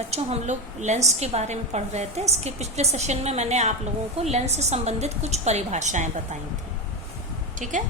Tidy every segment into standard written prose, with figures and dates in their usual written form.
बच्चों हम लोग लेंस के बारे में पढ़ रहे थे। इसके पिछले सेशन में मैंने आप लोगों को लेंस से संबंधित कुछ परिभाषाएं बताई थी, ठीक है।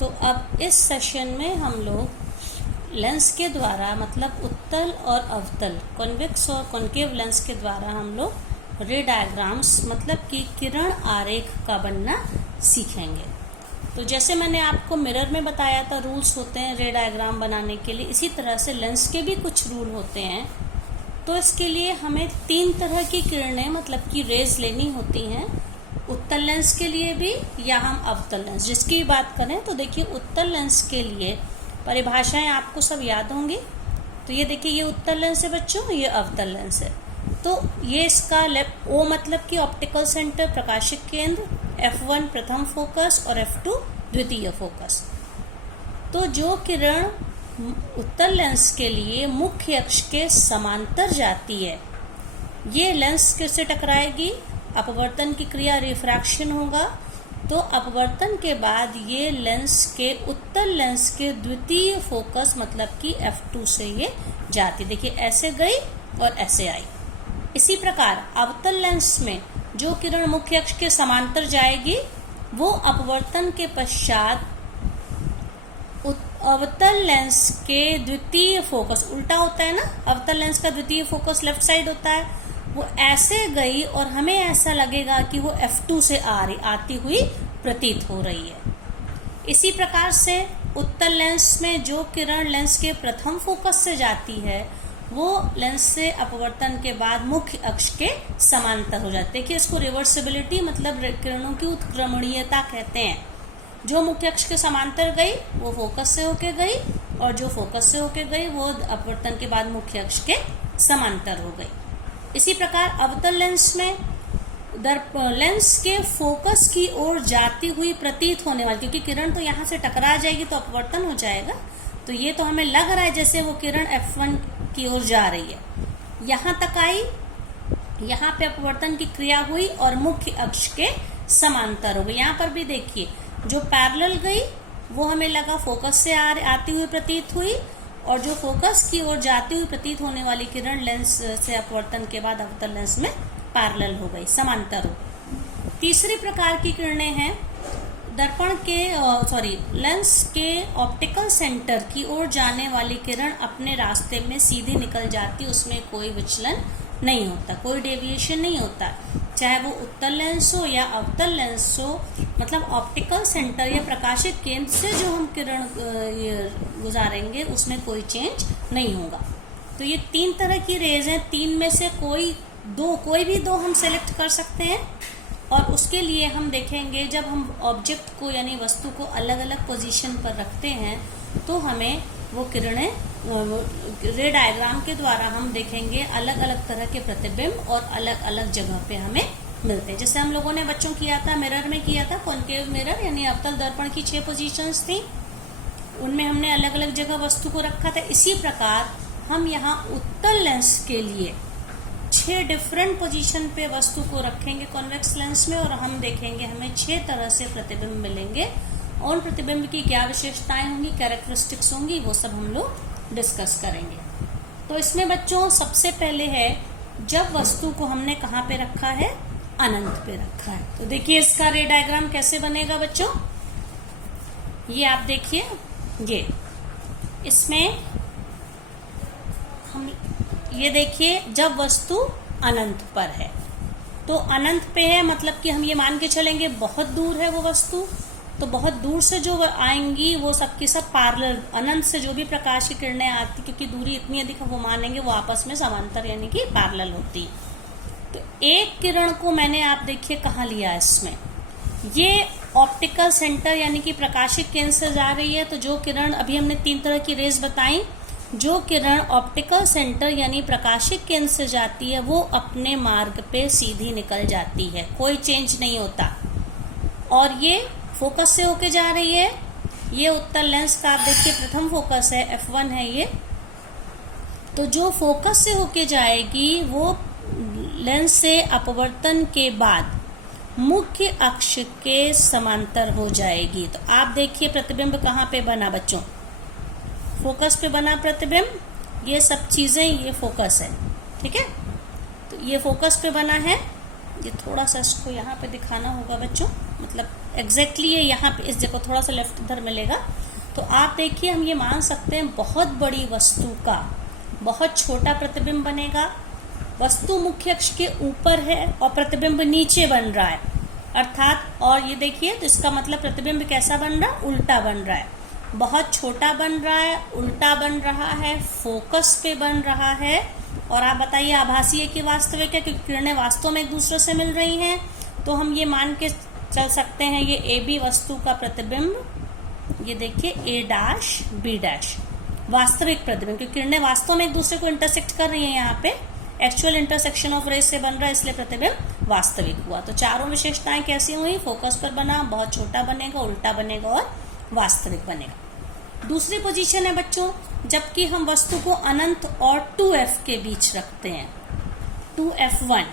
तो अब इस सेशन में हम लोग लेंस के द्वारा मतलब उत्तल और अवतल, कॉन्वेक्स और कॉन्केव लेंस के द्वारा हम लोग रे डायग्राम्स मतलब कि किरण आरेख का बनना सीखेंगे। तो जैसे मैंने आपको मिरर में बताया था रूल्स होते हैं रे डायग्राम बनाने के लिए, इसी तरह से लेंस के भी कुछ रूल होते हैं। तो इसके लिए हमें 3 तरह की किरणें मतलब कि रेज लेनी होती हैं, उत्तल लेंस के लिए भी या हम अवतल लेंस जिसकी बात करें। तो देखिए उत्तल लेंस के लिए परिभाषाएं आपको सब याद होंगी। तो ये देखिए ये उत्तल लेंस है बच्चों, ये अवतल लेंस है। तो ये इसका ओ मतलब कि ऑप्टिकल सेंटर प्रकाशिक केंद्र, F1 प्रथम फोकस और F2 द्वितीय फोकस। तो जो किरण उत्तल लेंस के लिए मुख्य अक्ष के समांतर जाती है, ये लेंस किससे टकराएगी? अपवर्तन की क्रिया रिफ्रैक्शन होगा। तो अपवर्तन के बाद ये लेंस के उत्तल लेंस के द्वितीय फोकस मतलब कि F2 से ये जाती, देखिए ऐसे गई और ऐसे आई। इसी प्रकार अवतल लेंस में जो किरण मुख्य अक्ष के समांतर जाएगी वो अपवर्तन के पश्चात अवतल लेंस के द्वितीय फोकस, उल्टा होता है ना, अवतल लेंस का द्वितीय फोकस लेफ्ट साइड होता है, वो ऐसे गई और हमें ऐसा लगेगा कि वो F2 से आती हुई प्रतीत हो रही है। इसी प्रकार से उत्तल लेंस में जो किरण लेंस के प्रथम फोकस से जाती है वो लेंस से अपवर्तन के बाद मुख्य अक्ष के समांतर हो जाती है। देखिए इसको रिवर्सिबिलिटी मतलब किरणों की उत्क्रमणीयता कहते हैं। जो मुख्य अक्ष के समांतर गई वो फोकस से होके गई और जो फोकस से होके गई वो अपवर्तन के बाद मुख्य अक्ष के समांतर हो गई। इसी प्रकार अवतल लेंस में लेंस के फोकस की ओर जाती हुई प्रतीत होने वाली, क्योंकि किरण तो यहाँ से टकरा जाएगी तो अपवर्तन हो जाएगा, तो ये तो हमें लग रहा है जैसे वो किरण F1 की ओर जा रही है, यहाँ तक आई, यहाँ पे अपवर्तन की क्रिया हुई और मुख्य अक्ष के समांतर हो गई। यहाँ पर भी देखिए जो पैरेलल गई वो हमें लगा फोकस से आती हुई प्रतीत हुई और जो फोकस की ओर जाती हुई प्रतीत होने वाली किरण लेंस से अपवर्तन के बाद अवतल लेंस में पैरेलल हो गई, समांतर हो। तीसरी प्रकार की किरणें हैं दर्पण के लेंस के ऑप्टिकल सेंटर की ओर जाने वाली किरण अपने रास्ते में सीधी निकल जाती, उसमें कोई विचलन नहीं होता, कोई डेविएशन नहीं होता, चाहे वो उत्तल लेंस हो या अवतल लेंस हो। मतलब ऑप्टिकल सेंटर या प्रकाशिक केंद्र से जो हम किरण गुजारेंगे उसमें कोई चेंज नहीं होगा। तो ये 3 तरह की रेज हैं, 3 में से कोई भी दो हम सेलेक्ट कर सकते हैं। और उसके लिए हम देखेंगे जब हम ऑब्जेक्ट को यानी वस्तु को अलग अलग पोजीशन पर रखते हैं तो हमें वो किरणें रे डायग्राम के द्वारा हम देखेंगे अलग अलग तरह के प्रतिबिंब और अलग अलग जगह पे हमें मिलते हैं। जैसे हम लोगों ने बच्चों किया था, मिरर में किया था, कॉन्केव मिरर यानी अवतल दर्पण की 6 पोजीशंस थी, उनमें हमने अलग अलग जगह वस्तु को रखा था। इसी प्रकार हम यहाँ उत्तल लेंस के लिए 6 डिफरेंट पोजीशन पे वस्तु को रखेंगे कॉन्वेक्स लेंस में और हम देखेंगे हमें 6 तरह से प्रतिबिंब मिलेंगे। और प्रतिबिंब की क्या विशेषताएं होंगी, कैरेक्टरिस्टिक्स होंगी, वो सब हम लोग डिस्कस करेंगे। तो इसमें बच्चों सबसे पहले है जब वस्तु को हमने कहाँ पे रखा है, अनंत पे रखा है। तो देखिए इसका रे डायग्राम कैसे बनेगा बच्चों, ये आप देखिए, ये इसमें हम ये देखिए जब वस्तु अनंत पर है तो अनंत पे है मतलब कि हम ये मान के चलेंगे बहुत दूर है वो वस्तु, तो बहुत दूर से जो आएंगी वो सबकी सब पैरेलल, अनंत से जो भी प्रकाश की किरणें आती क्योंकि दूरी इतनी अधिक वो मानेंगे वो आपस में समांतर यानी कि पैरेलल होती। तो एक किरण को मैंने आप देखिए कहाँ लिया, इसमें ये ऑप्टिकल सेंटर यानी कि प्रकाशिक केंद्र से जा रही है। तो जो किरण अभी हमने 3 तरह की रेज बताई, जो किरण ऑप्टिकल सेंटर यानी प्रकाशिक केंद्र से जाती है वो अपने मार्ग पे सीधी निकल जाती है, कोई चेंज नहीं होता। और ये फोकस से होके जा रही है, ये उत्तल लेंस का आप देखिए प्रथम फोकस है, F1 है ये। तो जो फोकस से होके जाएगी वो लेंस से अपवर्तन के बाद मुख्य अक्ष के समांतर हो जाएगी। तो आप देखिए प्रतिबिंब कहाँ पे बना बच्चों, फोकस पे बना प्रतिबिंब, ये सब चीजें ये फोकस है। ठीक है, तो ये फोकस पे बना है। ये थोड़ा सा इसको यहाँ पे दिखाना होगा बच्चों, मतलब एग्जैक्टली ये यहाँ पे इस जगह थोड़ा सा लेफ्ट इधर मिलेगा। तो आप देखिए, हम ये मान सकते हैं बहुत बड़ी वस्तु का बहुत छोटा प्रतिबिंब बनेगा। वस्तु मुख्य अक्ष के ऊपर है और प्रतिबिंब नीचे बन रहा है, अर्थात, और ये देखिए तो इसका मतलब प्रतिबिंब कैसा बन रहा है, उल्टा बन रहा है। बहुत छोटा बन रहा है, उल्टा बन रहा है, फोकस पे बन रहा है। और आप बताइए आभासी है कि वास्तविक है, क्योंकि किरणें वास्तव में एक दूसरे से मिल रही हैं। तो हम ये मान के चल सकते हैं ये ए बी वस्तु का प्रतिबिंब, ये देखिए ए डैश बी डैश वास्तविक प्रतिबिंब, क्योंकि किरणें वास्तव में एक दूसरे को इंटरसेक्ट कर रही हैं। यहाँ पे एक्चुअल इंटरसेक्शन ऑफ रेज से बन रहा है, इसलिए प्रतिबिंब वास्तविक हुआ। तो चारों विशेषताएं कैसी हुई, फोकस पर बना, बहुत छोटा बनेगा, उल्टा बनेगा और वास्तविक बनेगा। दूसरी पोजीशन है बच्चों, जबकि हम वस्तु को अनंत और 2f के बीच रखते हैं। 2f1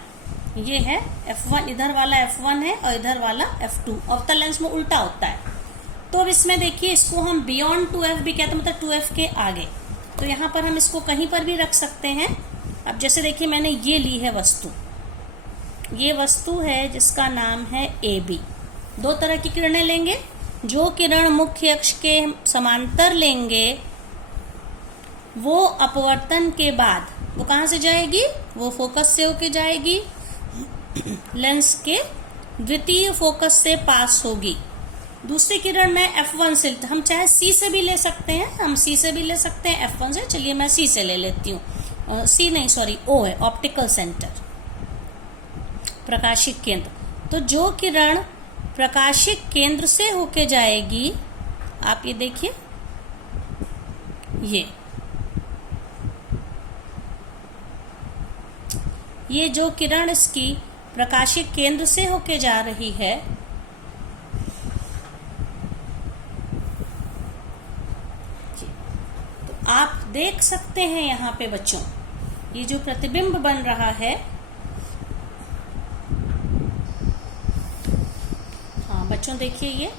ये है, f1 इधर वाला f1 है और इधर वाला f2, अवतल लेंस में उल्टा होता है। तो अब इसमें देखिए, इसको हम बियॉन्ड 2f भी कहते हैं, मतलब 2f के आगे। तो यहाँ पर हम इसको कहीं पर भी रख सकते हैं। अब जैसे देखिए, मैंने ये ली है वस्तु, ये वस्तु है जिसका नाम है ए बी। दो तरह की किरणें लेंगे। जो किरण मुख्य अक्ष के समांतर लेंगे वो अपवर्तन के बाद वो कहाँ से जाएगी, वो फोकस से होके जाएगी, लेंस के द्वितीय फोकस से पास होगी। दूसरी किरण में F1 से, हम चाहे C से भी ले सकते हैं, हम C से भी ले सकते हैं F1 से। चलिए मैं C से ले लेती हूँ, C नहीं सॉरी O है, ऑप्टिकल सेंटर, प्रकाशिक केंद्र। तो जो किरण प्रकाशिक केंद्र से होके जाएगी, आप ये देखिए, ये जो किरण इसकी प्रकाशिक केंद्र से होके जा रही है, तो आप देख सकते हैं यहाँ पे बच्चों, ये जो प्रतिबिंब बन रहा है, हाँ बच्चों देखिए, ये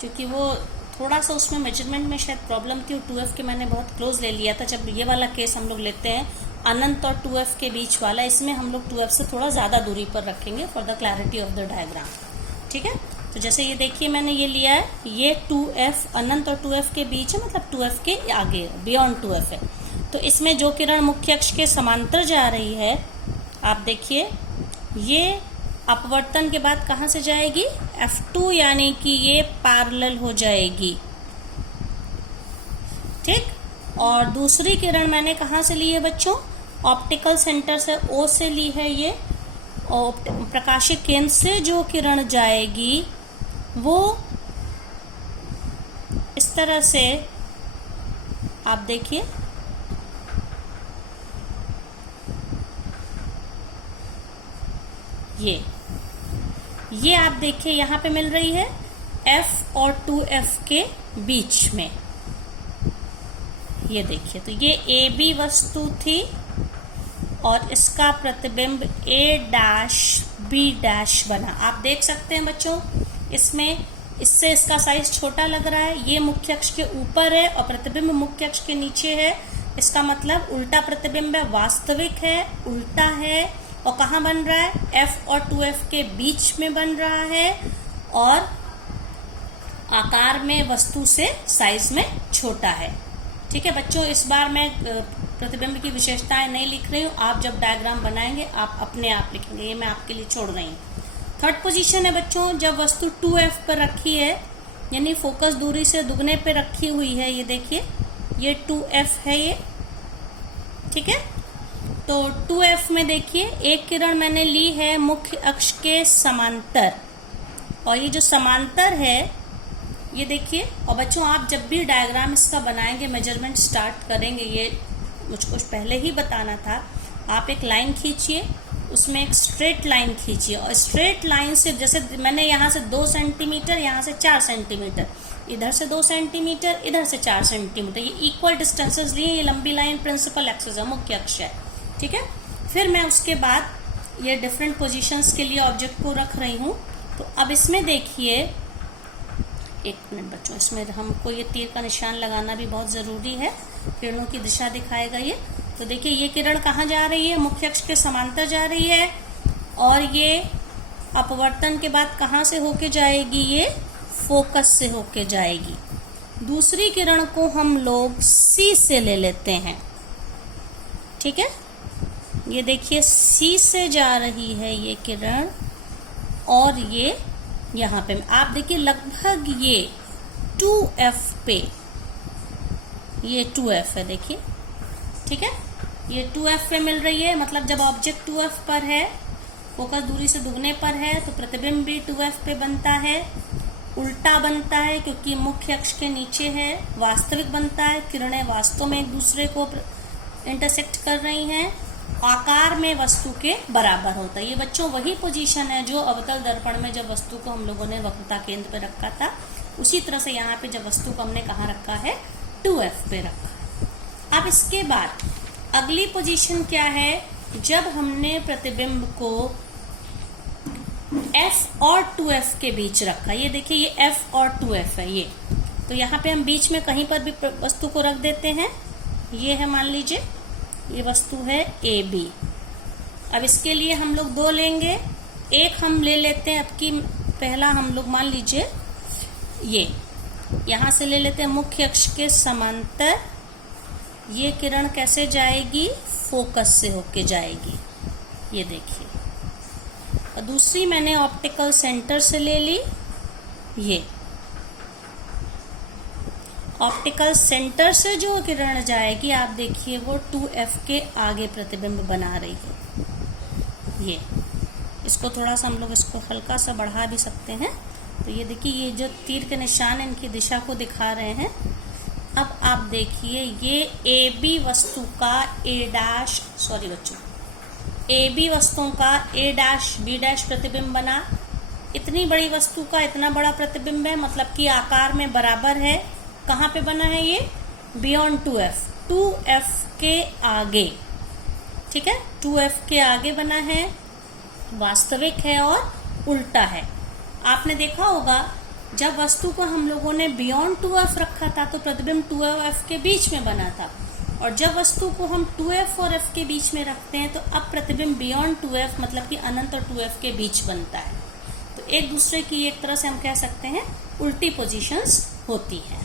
क्योंकि वो थोड़ा सा उसमें मेजरमेंट में शायद प्रॉब्लम थी, और 2f के मैंने बहुत क्लोज ले लिया था। जब ये वाला केस हम लोग लेते हैं अनंत और 2f के बीच वाला, इसमें हम लोग 2f से थोड़ा ज़्यादा दूरी पर रखेंगे for the clarity of the diagram. ठीक है, तो जैसे ये देखिए, मैंने ये लिया है, ये 2f अनंत और 2f के बीच है, मतलब 2f के आगे, बियॉन्ड 2f है। तो इसमें जो किरण मुख्य अक्ष के समांतर जा रही है, आप देखिए, ये अपवर्तन के बाद कहाँ से जाएगी, F2, यानी कि ये पैरेलल हो जाएगी। ठीक, और दूसरी किरण मैंने कहाँ से ली है बच्चों, ऑप्टिकल सेंटर से O से ली है ये, और प्रकाशिक केंद्र से जो किरण जाएगी वो इस तरह से, आप देखिए, ये आप देखिए यहाँ पे मिल रही है F और 2F के बीच में। ये देखिए, तो ये ए बी वस्तु थी और इसका प्रतिबिंब A डैश B डैश बना। आप देख सकते हैं बच्चों, इसमें इससे इसका साइज छोटा लग रहा है, ये मुख्य अक्ष के ऊपर है और प्रतिबिंब मुख्य अक्ष के नीचे है। इसका मतलब उल्टा प्रतिबिंब है, वास्तविक है, उल्टा है, और कहाँ बन रहा है, F और 2F के बीच में बन रहा है, और आकार में वस्तु से साइज में छोटा है। ठीक है बच्चों, इस बार मैं प्रतिबिंब की विशेषताएं नहीं लिख रही हूँ, आप जब डायग्राम बनाएंगे आप अपने आप लिखेंगे, ये मैं आपके लिए छोड़ रही हूँ। थर्ड पोजीशन है बच्चों, जब वस्तु 2F पर रखी है, यानी फोकस दूरी से दुगने पे रखी हुई है। ये देखिए, ये 2F है ये। ठीक है, तो 2F में देखिए, एक किरण मैंने ली है मुख्य अक्ष के समांतर, और ये जो समांतर है ये देखिए। और बच्चों, आप जब भी डायग्राम इसका बनाएंगे, मेजरमेंट स्टार्ट करेंगे, ये मुझको पहले ही बताना था, आप एक लाइन खींचिए, उसमें एक स्ट्रेट लाइन खींचिए, और स्ट्रेट लाइन से, जैसे मैंने यहाँ से 2 सेंटीमीटर, यहाँ से 4 सेंटीमीटर, इधर से 2 सेंटीमीटर, इधर से 4 सेंटीमीटर, ये इक्वल डिस्टेंसेस लिए। ये लंबी लाइन प्रिंसिपल एक्सिस है, मुख्य अक्ष है। ठीक है, फिर मैं उसके बाद ये डिफरेंट पोजीशंस के लिए ऑब्जेक्ट को रख रही हूँ। तो अब इसमें देखिए, एक मिनट बच्चों, इसमें हमको ये तीर का निशान लगाना भी बहुत ज़रूरी है, किरणों की दिशा दिखाएगा ये। तो देखिए ये किरण कहाँ जा रही है, मुख्य अक्ष के समांतर जा रही है, और ये अपवर्तन के बाद कहाँ से होके जाएगी, ये फोकस से होके जाएगी। दूसरी किरण को हम लोग सी से ले लेते हैं, ठीक है। ये देखिए सी से जा रही है ये किरण, और ये यहाँ पे आप देखिए लगभग ये 2F पे, ये 2F है देखिए, ठीक है। ये 2F पे मिल रही है, मतलब जब ऑब्जेक्ट 2F पर है, फोकस दूरी से दुगने पर है, तो प्रतिबिंब भी 2F पे बनता है। उल्टा बनता है क्योंकि मुख्य अक्ष के नीचे है, वास्तविक बनता है, किरणें वास्तव में एक दूसरे को इंटरसेक्ट कर रही हैं, आकार में वस्तु के बराबर होता है। ये बच्चों वही पोजीशन है जो अवतल दर्पण में जब वस्तु को हम लोगों ने वक्रता केंद्र पे रखा था, उसी तरह से यहाँ पे जब वस्तु को हमने कहाँ रखा है, 2F पे रखा। अब इसके बाद अगली पोजीशन क्या है, जब हमने प्रतिबिंब को F और 2F के बीच रखा। ये देखिए ये F और 2F है ये, तो यहाँ पे हम बीच में कहीं पर भी वस्तु को रख देते हैं। ये है, मान लीजिए ये वस्तु है AB। अब इसके लिए हम लोग दो लेंगे, एक हम ले लेते हैं अब की, पहला हम लोग मान लीजिए ये यहाँ से ले लेते हैं मुख्य अक्ष के समांतर। ये किरण कैसे जाएगी, फोकस से होके जाएगी, ये देखिए। और दूसरी मैंने ऑप्टिकल सेंटर से ले ली, ये ऑप्टिकल सेंटर से जो किरण जाएगी आप देखिए वो 2F के आगे प्रतिबिंब बना रही है। ये इसको थोड़ा सा हम लोग इसको हल्का सा बढ़ा भी सकते हैं। तो ये देखिए ये जो तीर के निशान इनकी दिशा को दिखा रहे हैं। अब आप देखिए ये AB वस्तु का AB वस्तुओं का A', B' प्रतिबिंब बना। इतनी बड़ी वस्तु का इतना बड़ा प्रतिबिंब है, मतलब कि आकार में बराबर है। कहाँ पे बना है ये, बियॉन्ड 2F के आगे, ठीक है, 2F के आगे बना है, वास्तविक है और उल्टा है। आपने देखा होगा जब वस्तु को हम लोगों ने बियॉन्ड 2F रखा था तो प्रतिबिंब 2F के बीच में बना था, और जब वस्तु को हम 2F और F के बीच में रखते हैं तो अब प्रतिबिंब बियॉन्ड 2F मतलब कि अनंत और 2F के बीच बनता है। तो एक दूसरे की एक तरह से हम कह सकते हैं उल्टी पोजीशंस होती हैं।